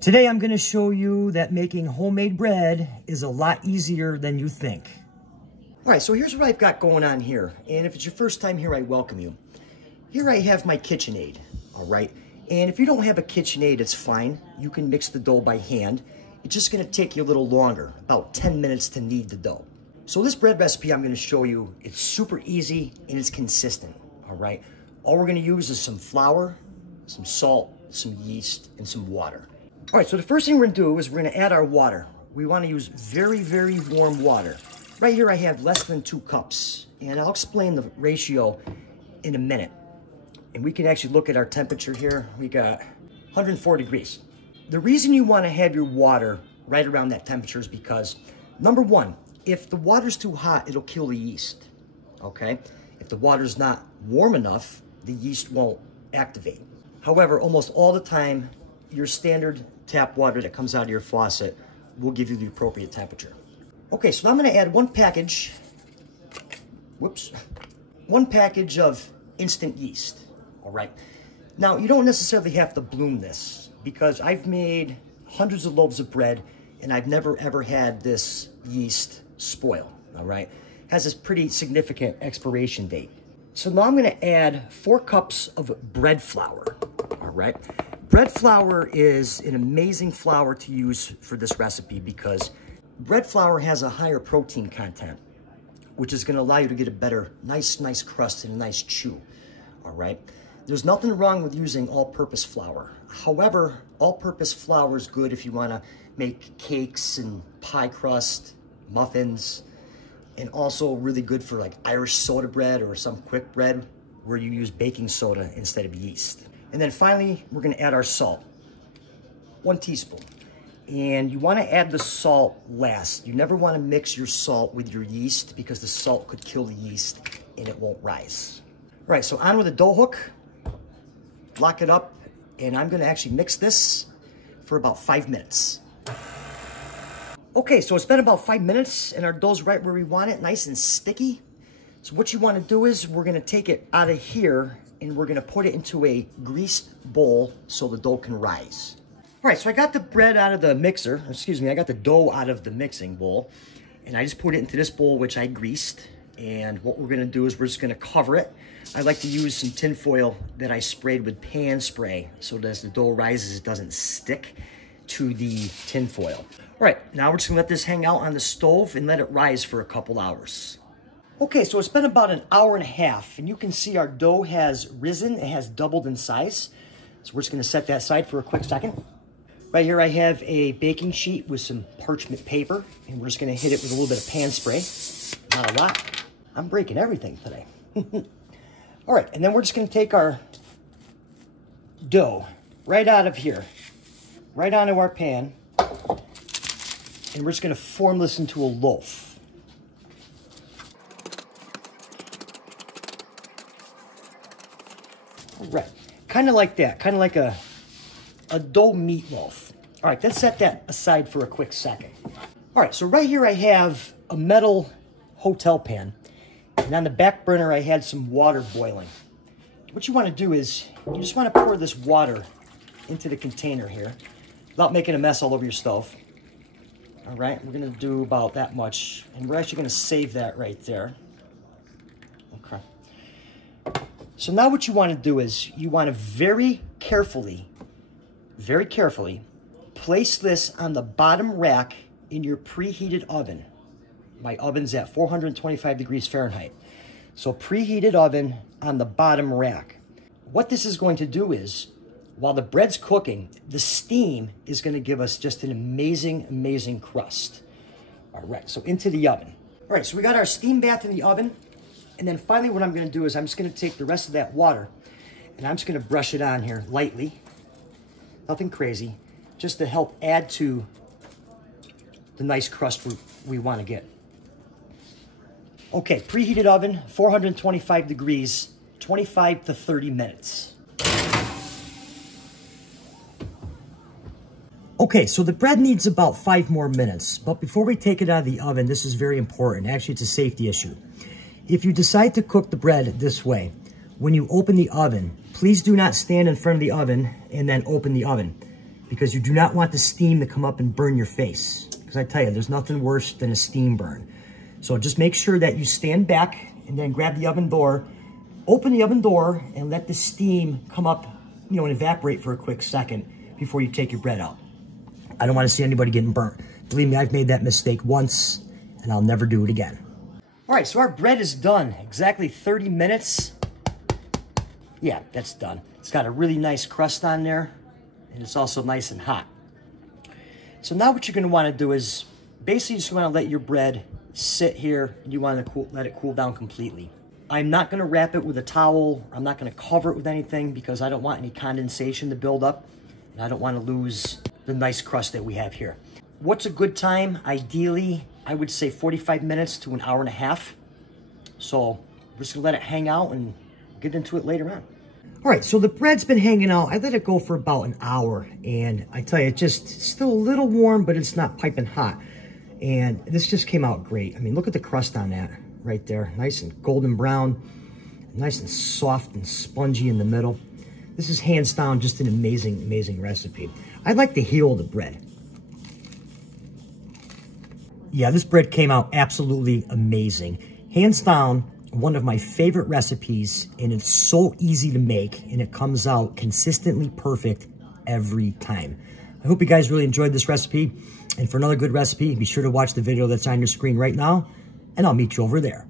Today I'm going to show you that making homemade bread is a lot easier than you think. All right, so here's what I've got going on here. And if it's your first time here, I welcome you. Here I have my KitchenAid, all right? And if you don't have a KitchenAid, it's fine. You can mix the dough by hand. It's just going to take you a little longer, about 10 minutes to knead the dough. So this bread recipe I'm going to show you, it's super easy and it's consistent, all right? All we're going to use is some flour, some salt, some yeast, and some water. All right, so the first thing we're gonna do is we're gonna add our water. We wanna use very, very warm water. Right here I have less than 2 cups, and I'll explain the ratio in a minute. And we can actually look at our temperature here. We got 104 degrees. The reason you wanna have your water right around that temperature is because, number one, if the water's too hot, it'll kill the yeast, okay? If the water's not warm enough, the yeast won't activate. However, almost all the time, your standard tap water that comes out of your faucet will give you the appropriate temperature. Okay, so now I'm gonna add one package of instant yeast, all right? Now, you don't necessarily have to bloom this because I've made hundreds of loaves of bread and I've never ever had this yeast spoil, all right? It has this pretty significant expiration date. So now I'm gonna add 4 cups of bread flour, all right? Bread flour is an amazing flour to use for this recipe because bread flour has a higher protein content, which is gonna allow you to get a better, nice crust and a nice chew, all right? There's nothing wrong with using all-purpose flour. However, all-purpose flour is good if you wanna make cakes and pie crust, muffins, and also really good for like Irish soda bread or some quick bread where you use baking soda instead of yeast. And then finally, we're gonna add our salt, 1 teaspoon. And you wanna add the salt last. You never wanna mix your salt with your yeast because the salt could kill the yeast and it won't rise. All right, so on with the dough hook, lock it up, and I'm gonna actually mix this for about 5 minutes. Okay, so it's been about 5 minutes and our dough's right where we want it, nice and sticky. So what you wanna do is we're gonna take it out of here and we're gonna put it into a greased bowl so the dough can rise. All right, so I got the bread out of the mixer, I got the dough out of the mixing bowl, and I just put it into this bowl, which I greased. And what we're gonna do is we're just gonna cover it. I like to use some tin foil that I sprayed with pan spray so that as the dough rises, it doesn't stick to the tin foil. All right, now we're just gonna let this hang out on the stove and let it rise for a couple hours. Okay, so it's been about an hour and a half, and you can see our dough has risen, it has doubled in size. So we're just gonna set that aside for a quick second. Right here I have a baking sheet with some parchment paper, and we're just gonna hit it with a little bit of pan spray. Not a lot. I'm breaking everything today. All right, and then we're just gonna take our dough right out of here, right onto our pan, and we're just gonna form this into a loaf. Right, kind of like that, kind of like a dough meatloaf. All right, let's set that aside for a quick second. All right, so right here I have a metal hotel pan, and on the back burner I had some water boiling. What you want to do is you just want to pour this water into the container here without making a mess all over your stove. All right, we're gonna do about that much, and we're actually gonna save that right there. Okay. So now what you want to do is you want to very carefully place this on the bottom rack in your preheated oven. My oven's at 425 degrees Fahrenheit. So preheated oven on the bottom rack. What this is going to do is, while the bread's cooking, the steam is going to give us just an amazing crust. All right, so into the oven. All right, so we got our steam bath in the oven. And then finally what I'm gonna do is I'm just gonna take the rest of that water and I'm just gonna brush it on here lightly. Nothing crazy, just to help add to the nice crust we wanna get. Okay, preheated oven, 425 degrees, 25 to 30 minutes. Okay, so the bread needs about 5 more minutes, but before we take it out of the oven, this is very important. Actually, it's a safety issue. If you decide to cook the bread this way, when you open the oven, please do not stand in front of the oven and then open the oven. because you do not want the steam to come up and burn your face. Because I tell you, there's nothing worse than a steam burn. So just make sure that you stand back and then grab the oven door, open the oven door, and let the steam come up, you know, and evaporate for a quick second before you take your bread out. I don't want to see anybody getting burnt. Believe me, I've made that mistake once, and I'll never do it again. All right, so our bread is done. Exactly 30 minutes. Yeah, that's done. It's got a really nice crust on there, and it's also nice and hot. So now what you're going to want to do is basically just want to let your bread sit here, and you want to let it cool down completely. I'm not going to wrap it with a towel. I'm not going to cover it with anything because I don't want any condensation to build up, and I don't want to lose the nice crust that we have here. What's a good time? Ideally, I would say 45 minutes to an hour and a half. So we're just going to let it hang out and get into it later on. All right, so the bread's been hanging out. I let it go for about an hour, and I tell you, it's still a little warm, but it's not piping hot. And this just came out great. I mean, look at the crust on that right there. Nice and golden brown, nice and soft and spongy in the middle. This is hands down just an amazing, amazing recipe. I like the heel of the bread. Yeah, this bread came out absolutely amazing. Hands down, one of my favorite recipes, and it's so easy to make, and it comes out consistently perfect every time. I hope you guys really enjoyed this recipe, and for another good recipe, be sure to watch the video that's on your screen right now, and I'll meet you over there.